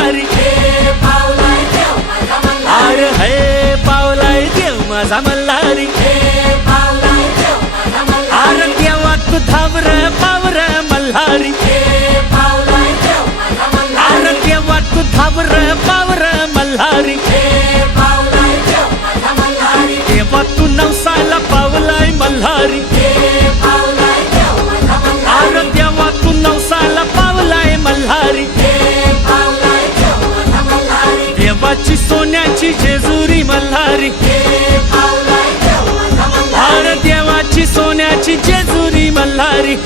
मल्हारी, अरे हे पावलाय देव माझा मल्हारी, अरे देवा तू धावर पावर मल्हारी, अरे देवा तू धावर पावर मल्हारी, देवा तू नवसाला पावलाय मल्हारी, अरे देवा तू नवसाला पावलाय मल्हारी, देवाची सोन्याची जेजुरी मल्हारी, अरे देवाची सोन्याची जेजुरी मल्हारी,